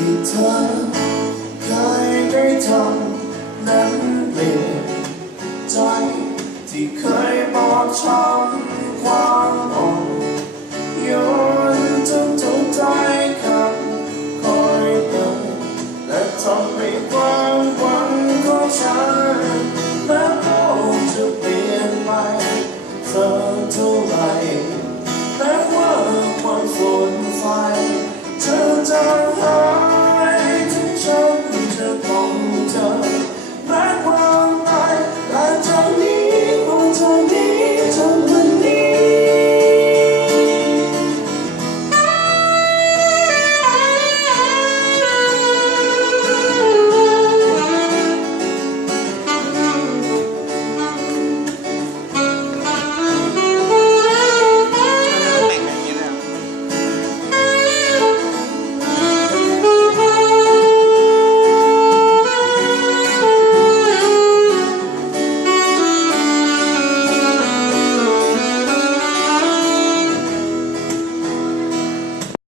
ที่เธอเคยได้ทำนั้นเปลี่ยนใจที่เคยบอกช้ำความอ่อนโยนจนทุกใจคำคอยเติมและทำให้ความหวังของฉันแม้เลาจะเปลี่ยนไปเธอเท่าไรแม้ว่าความสนใจ